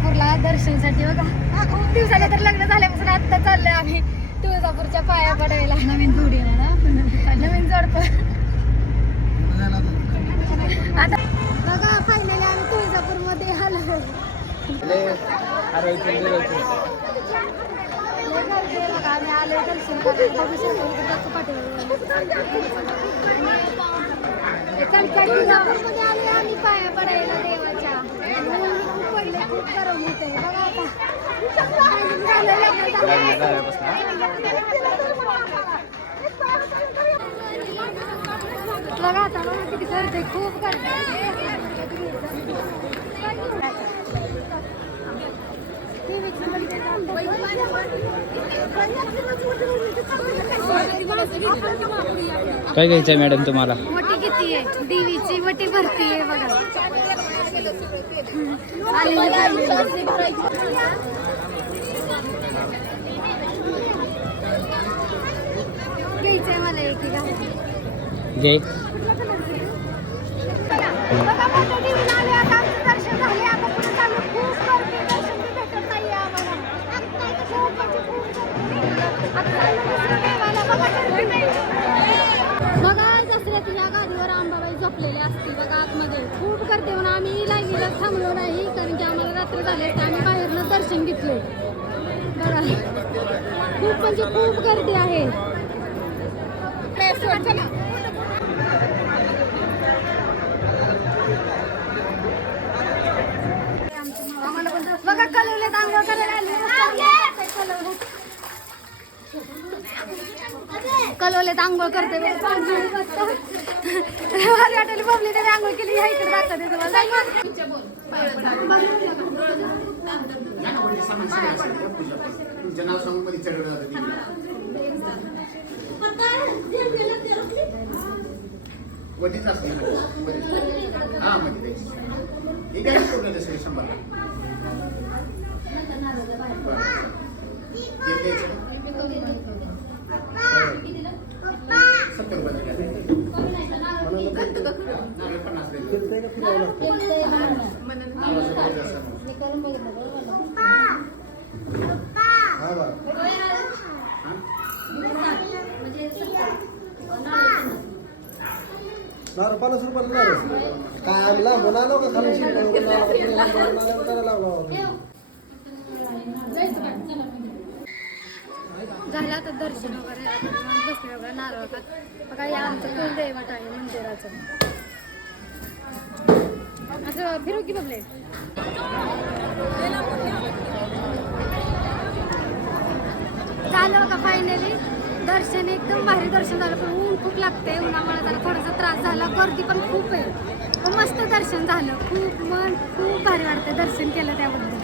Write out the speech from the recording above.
तुळजापूरला दर्शनासाठी बघा. खूप दिवसाला तर लग्न झाल्यापासून आत्ता चाललंय आम्ही तुळजापूरच्या पाया पडायला. नवीन जोडी आहे ना, नवीन जोडप. आता बघा फायनली आम्ही तुळजापूरमध्ये आलो. आम्ही आलो दर्शन तुळजापूरमध्ये आले आम्ही पाया पडायला देवाच्या. खूप पडले, खूप गरम होते बघा. बघा आता बघा किती गर्दी, खूप गर्दी. काय घ्यायचंय मॅडम तुम्हाला? वटी किती आहे? देवीची वटी भरती आहे बघा. घ्यायचंय मला एक जय दर्शन झाले. आता पुढे चालू खूप गर्दी, दर्शन बी भेटत नाही आम्हाला. बघा दसऱ्यात या गाडीवर अंबाबाई झोपलेली असते बघा आतमध्ये. खूप गर्दी म्हणून आम्ही लाईनीला थांबलो नाही, कारण की आम्हाला रात्र झाले असते. आम्ही बाहेरनं दर्शन घेतले बघा. खूप म्हणजे खूप गर्दी आहे. बघा कलवलेत आंघोळ करायला आले. कलवलेत आंघोळ करते वाटेल बबली त्याने आंघोळ केली. ह्या इकडे दाखवते तुम्हाला. ₹50 काय आम्ही लांबून आलो का खाली झालं आता दर्शन वगैरे. बसले वगैरे नारळ बघा. या आमचं कुलदैवत आहे मंदिराचं. असं फिरू की बघले. झालं बघा फायनली दर्शन. एकदम भारी दर्शन झालं, पण ऊन खूप लागते. उन्हामुळे त्याला थोडासा त्रास झाला. गर्दी पण खूप आहे. मस्त दर्शन झालं. खूप भारी वाटतं दर्शन केलं त्याबद्दल.